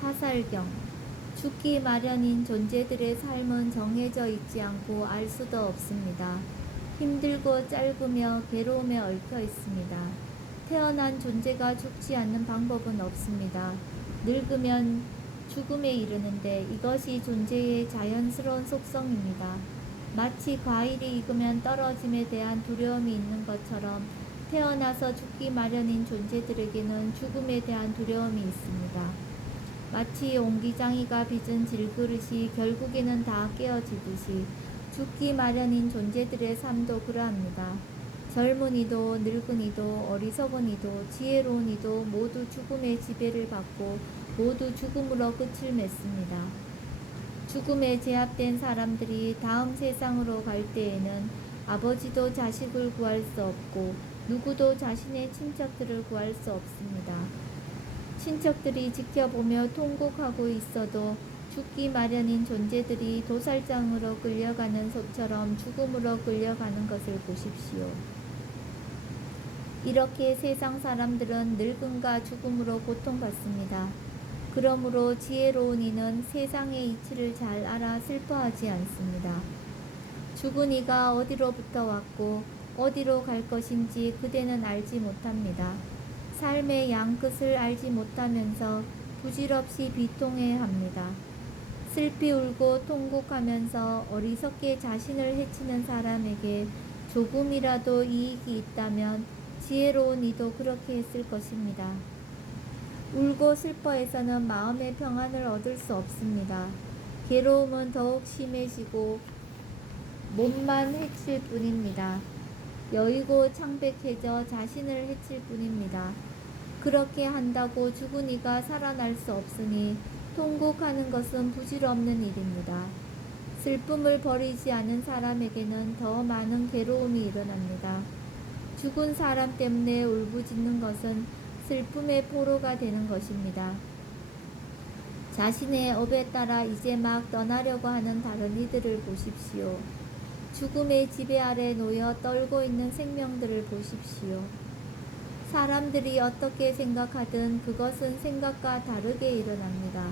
화살경. 죽기 마련인 존재들의 삶은 정해져 있지 않고 알 수도 없습니다. 힘들고 짧으며 괴로움에 얽혀 있습니다. 태어난 존재가 죽지 않는 방법은 없습니다. 늙으면 죽음에 이르는데 이것이 존재의 자연스러운 속성입니다. 마치 과일이 익으면 떨어짐에 대한 두려움이 있는 것처럼 태어나서 죽기 마련인 존재들에게는 죽음에 대한 두려움이 있습니다. 마치 옹기장이가 빚은 질그릇이 결국에는 다 깨어지듯이 죽기 마련인 존재들의 삶도 그러합니다. 젊은이도 늙은이도 어리석은 이도 지혜로운 이도 모두 죽음의 지배를 받고 모두 죽음으로 끝을 맺습니다. 죽음에 제압된 사람들이 다음 세상으로 갈 때에는 아버지도 자식을 구할 수 없고 누구도 자신의 친척들을 구할 수 없습니다. 친척들이 지켜보며 통곡하고 있어도 죽기 마련인 존재들이 도살장으로 끌려가는 소처럼 죽음으로 끌려가는 것을 보십시오. 이렇게 세상 사람들은 늙음과 죽음으로 고통받습니다. 그러므로 지혜로운 이는 세상의 이치를 잘 알아 슬퍼하지 않습니다. 죽은 이가 어디로부터 왔고 어디로 갈 것인지 그대는 알지 못합니다. 삶의 양끝을 알지 못하면서 부질없이 비통해합니다. 슬피 울고 통곡하면서 어리석게 자신을 해치는 사람에게 조금이라도 이익이 있다면 지혜로운 이도 그렇게 했을 것입니다. 울고 슬퍼해서는 마음의 평안을 얻을 수 없습니다. 괴로움은 더욱 심해지고 몸만 해칠 뿐입니다. 여의고 창백해져 자신을 해칠 뿐입니다. 그렇게 한다고 죽은 이가 살아날 수 없으니 통곡하는 것은 부질없는 일입니다. 슬픔을 버리지 않은 사람에게는 더 많은 괴로움이 일어납니다. 죽은 사람 때문에 울부짖는 것은 슬픔의 포로가 되는 것입니다. 자신의 업에 따라 이제 막 떠나려고 하는 다른 이들을 보십시오. 죽음의 지배 아래 놓여 떨고 있는 생명들을 보십시오. 사람들이 어떻게 생각하든 그것은 생각과 다르게 일어납니다.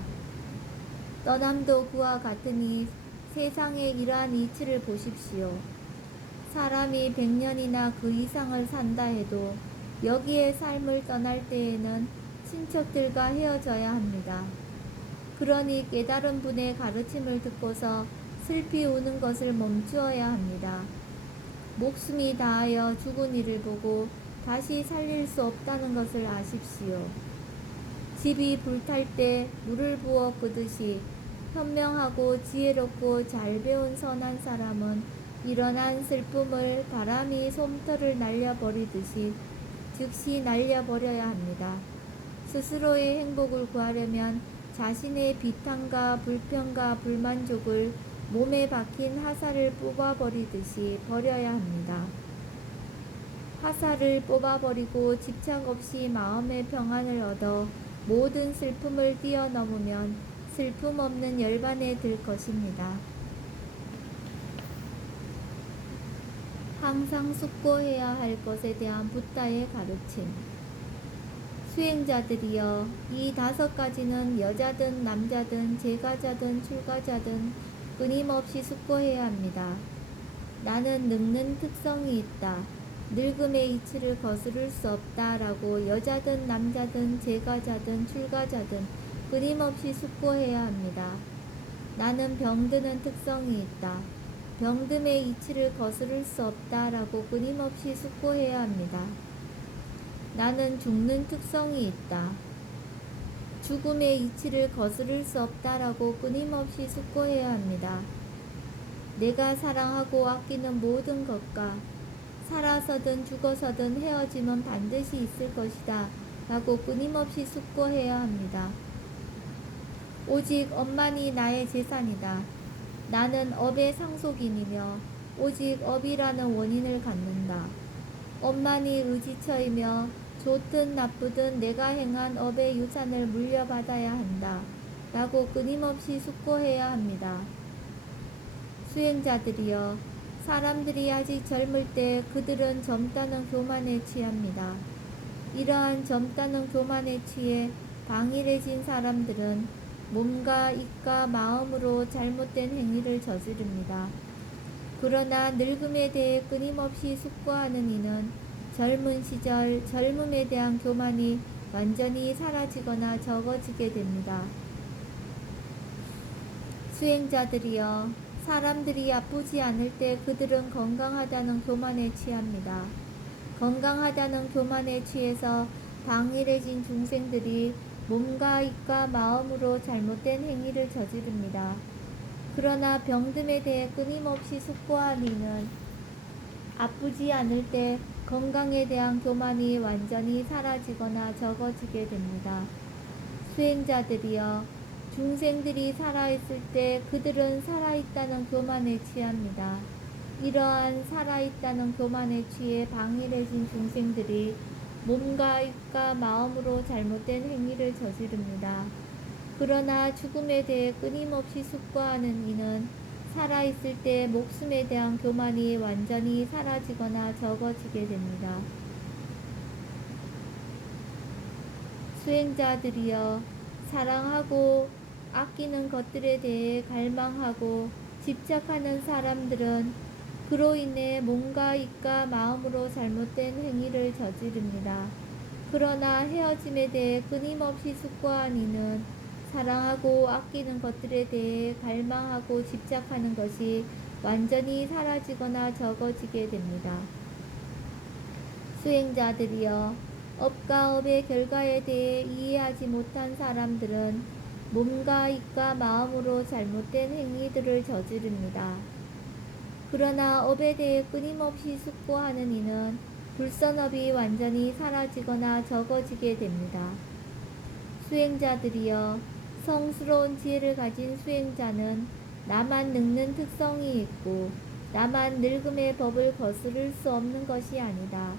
떠남도 그와 같으니 세상의 이러한 이치를 보십시오. 사람이 100년이나 그 이상을 산다 해도 여기에 삶을 떠날 때에는 친척들과 헤어져야 합니다. 그러니 깨달은 분의 가르침을 듣고서 슬피 우는 것을 멈추어야 합니다. 목숨이 다하여 죽은 이를 보고 다시 살릴 수 없다는 것을 아십시오. 집이 불탈 때 물을 부어 끄듯이 현명하고 지혜롭고 잘 배운 선한 사람은 일어난 슬픔을 바람이 솜털을 날려버리듯이 즉시 날려버려야 합니다. 스스로의 행복을 구하려면 자신의 비탄과 불평과 불만족을 몸에 박힌 화살을 뽑아버리듯이 버려야 합니다. 화살을 뽑아버리고 집착 없이 마음의 평안을 얻어 모든 슬픔을 뛰어넘으면 슬픔 없는 열반에 들 것입니다. 항상 숙고해야 할 것에 대한 붓다의 가르침. 수행자들이여, 이 5가지는 여자든 남자든 제가자든 출가자든 끊임없이 숙고해야 합니다. 나는 늙는 특성이 있다. 늙음의 이치를 거스를 수 없다라고 여자든 남자든 제가자든 출가자든 끊임없이 숙고해야 합니다. 나는 병드는 특성이 있다. 병듦의 이치를 거스를 수 없다라고 끊임없이 숙고해야 합니다. 나는 죽는 특성이 있다. 죽음의 이치를 거스를 수 없다라고 끊임없이 숙고해야 합니다. 내가 사랑하고 아끼는 모든 것과 살아서든 죽어서든 헤어짐은 반드시 있을 것이다 라고 끊임없이 숙고해야 합니다. 오직 업만이 나의 재산이다. 나는 업의 상속인이며 오직 업이라는 원인을 갖는다. 업만이 의지처이며 좋든 나쁘든 내가 행한 업의 유산을 물려받아야 한다 라고 끊임없이 숙고해야 합니다. 수행자들이여, 사람들이 아직 젊을 때 그들은 젊다는 교만에 취합니다. 이러한 젊다는 교만에 취해 방일해진 사람들은 몸과 입과 마음으로 잘못된 행위를 저지릅니다. 그러나 늙음에 대해 끊임없이 숙고하는 이는 젊은 시절 젊음에 대한 교만이 완전히 사라지거나 적어지게 됩니다. 수행자들이여, 사람들이 아프지 않을 때 그들은 건강하다는 교만에 취합니다. 건강하다는 교만에 취해서 방일해진 중생들이 몸과 입과 마음으로 잘못된 행위를 저지릅니다. 그러나 병듦에 대해 끊임없이 숙고한 이는 아프지 않을 때 건강에 대한 교만이 완전히 사라지거나 적어지게 됩니다. 수행자들이여, 중생들이 살아있을 때 그들은 살아있다는 교만에 취합니다. 이러한 살아있다는 교만에 취해 방일해진 중생들이 몸과 입과 마음으로 잘못된 행위를 저지릅니다. 그러나 죽음에 대해 끊임없이 숙고하는 이는 살아있을 때 목숨에 대한 교만이 완전히 사라지거나 적어지게 됩니다. 수행자들이여, 사랑하고 아끼는 것들에 대해 갈망하고 집착하는 사람들은 그로 인해 몸과 입과 마음으로 잘못된 행위를 저지릅니다. 그러나 헤어짐에 대해 끊임없이 숙고한 이는 사랑하고 아끼는 것들에 대해 갈망하고 집착하는 것이 완전히 사라지거나 적어지게 됩니다. 수행자들이여, 업과 업의 결과에 대해 이해하지 못한 사람들은 몸과 입과 마음으로 잘못된 행위들을 저지릅니다. 그러나 업에 대해 끊임없이 숙고하는 이는 불선업이 완전히 사라지거나 적어지게 됩니다. 수행자들이여, 성스러운 지혜를 가진 수행자는 나만 늙는 특성이 있고 나만 늙음의 법을 거스를 수 없는 것이 아니다.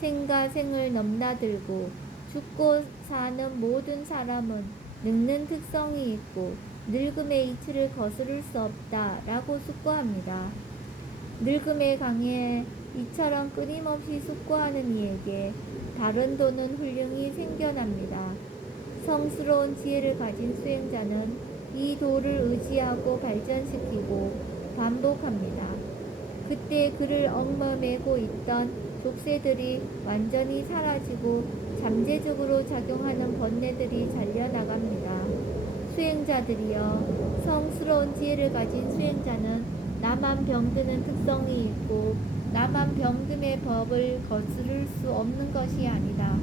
생과 생을 넘나들고 죽고 사는 모든 사람은 늙는 특성이 있고 늙음의 이치를 거스를 수 없다 라고 숙고합니다. 늙음에 강해 이처럼 끊임없이 숙고하는 이에게 다른 도는 훌륭히 생겨납니다. 성스러운 지혜를 가진 수행자는 이 도를 의지하고 발전시키고 반복합니다. 그때 그를 얽매고 있던 족쇄들이 완전히 사라지고 잠재적으로 작용하는 번뇌들이 잘려나갑니다. 수행자들이여, 성스러운 지혜를 가진 수행자는 나만 병드는 특성이 있고 나만 병듦의 법을 거스를 수 없는 것이 아니다.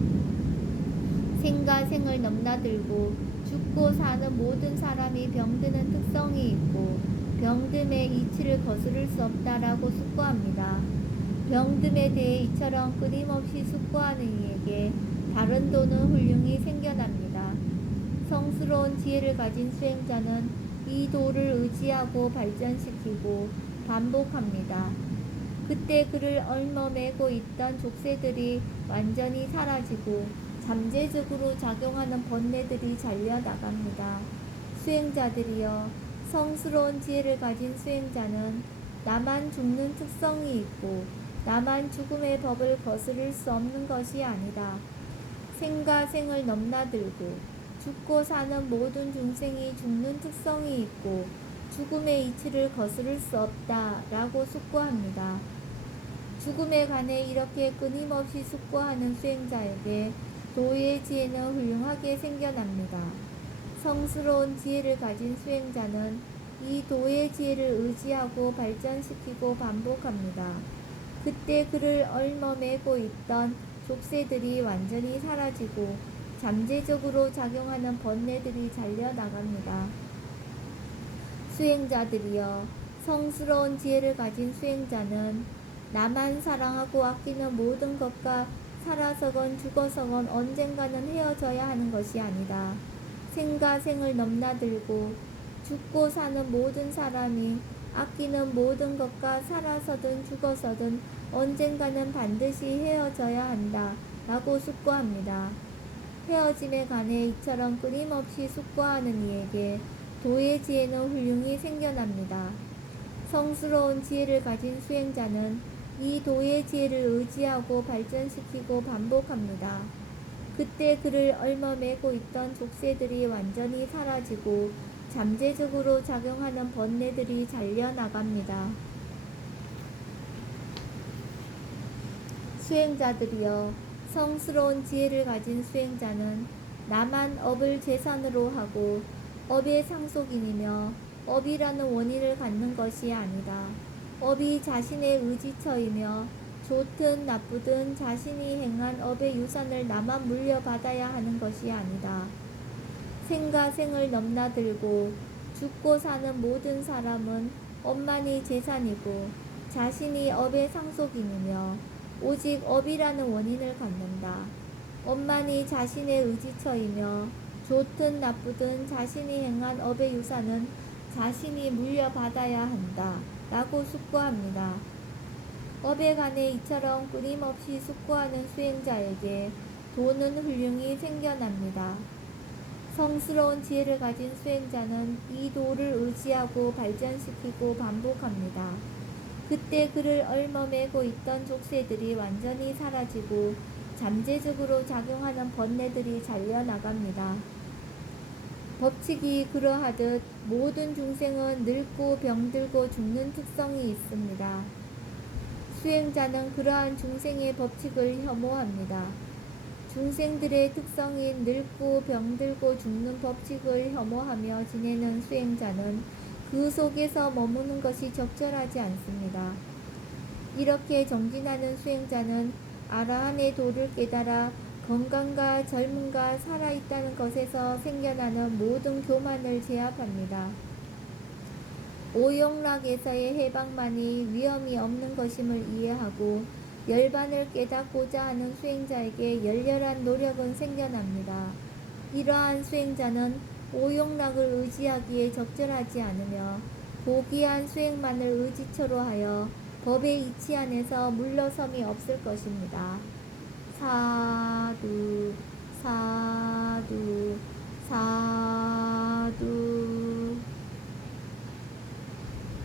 생과 생을 넘나들고 죽고 사는 모든 사람이 병드는 특성이 있고 병듦의 이치를 거스를 수 없다라고 숙고합니다. 병듦에 대해 이처럼 끊임없이 숙고하는 이에게 다른 도는 훌륭히 생겨납니다. 성스러운 지혜를 가진 수행자는 이 도를 의지하고 발전시키고 반복합니다. 그때 그를 얽매고 있던 족쇄들이 완전히 사라지고 잠재적으로 작용하는 번뇌들이 잘려나갑니다. 수행자들이여, 성스러운 지혜를 가진 수행자는 나만 죽는 특성이 있고 나만 죽음의 법을 거스를 수 없는 것이 아니다. 생과 생을 넘나들고 죽고 사는 모든 중생이 죽는 특성이 있고 죽음의 이치를 거스를 수 없다 라고 숙고합니다. 죽음에 관해 이렇게 끊임없이 숙고하는 수행자에게 도의 지혜는 훌륭하게 생겨납니다. 성스러운 지혜를 가진 수행자는 이 도의 지혜를 의지하고 발전시키고 반복합니다. 그때 그를 얽매고 있던 족쇄들이 완전히 사라지고 잠재적으로 작용하는 번뇌들이 잘려나갑니다. 수행자들이여, 성스러운 지혜를 가진 수행자는 나만 사랑하고 아끼는 모든 것과 살아서건 죽어서건 언젠가는 헤어져야 하는 것이 아니다. 생과 생을 넘나들고 죽고 사는 모든 사람이 아끼는 모든 것과 살아서든 죽어서든 언젠가는 반드시 헤어져야 한다 라고 숙고합니다. 헤어짐에 관해 이처럼 끊임없이 숙고하는 이에게 도의 지혜는 훌륭히 생겨납니다. 성스러운 지혜를 가진 수행자는 이 도의 지혜를 의지하고 발전시키고 반복합니다. 그때 그를 얽매고 있던 족쇄들이 완전히 사라지고 잠재적으로 작용하는 번뇌들이 잘려나갑니다. 수행자들이여, 성스러운 지혜를 가진 수행자는 나만 업을 재산으로 하고 업의 상속인이며 업이라는 원인을 갖는 것이 아니다. 업이 자신의 의지처이며 좋든 나쁘든 자신이 행한 업의 유산을 나만 물려받아야 하는 것이 아니다. 생과 생을 넘나들고 죽고 사는 모든 사람은 업만이 재산이고 자신이 업의 상속인이며 오직 업이라는 원인을 갖는다. 업만이 자신의 의지처이며 좋든 나쁘든 자신이 행한 업의 유산은 자신이 물려받아야 한다. 라고 숙고합니다. 업에 관해 이처럼 끊임없이 숙고하는 수행자에게 도는 훌륭히 생겨납니다. 성스러운 지혜를 가진 수행자는 이 도를 의지하고 발전시키고 반복합니다. 그때 그를 얽매고 있던 족쇄들이 완전히 사라지고 잠재적으로 작용하는 번뇌들이 잘려나갑니다. 법칙이 그러하듯 모든 중생은 늙고 병들고 죽는 특성이 있습니다. 수행자는 그러한 중생의 법칙을 혐오합니다. 중생들의 특성인 늙고 병들고 죽는 법칙을 혐오하며 지내는 수행자는 그 속에서 머무는 것이 적절하지 않습니다. 이렇게 정진하는 수행자는 아라한의 도를 깨달아 건강과 젊음과 살아있다는 것에서 생겨나는 모든 교만을 제압합니다. 오용락에서의 해방만이 위험이 없는 것임을 이해하고 열반을 깨닫고자 하는 수행자에게 열렬한 노력은 생겨납니다. 이러한 수행자는 오용락을 의지하기에 적절하지 않으며 고귀한 수행만을 의지처로 하여 법의 이치 안에서 물러섬이 없을 것입니다. 사두 사두.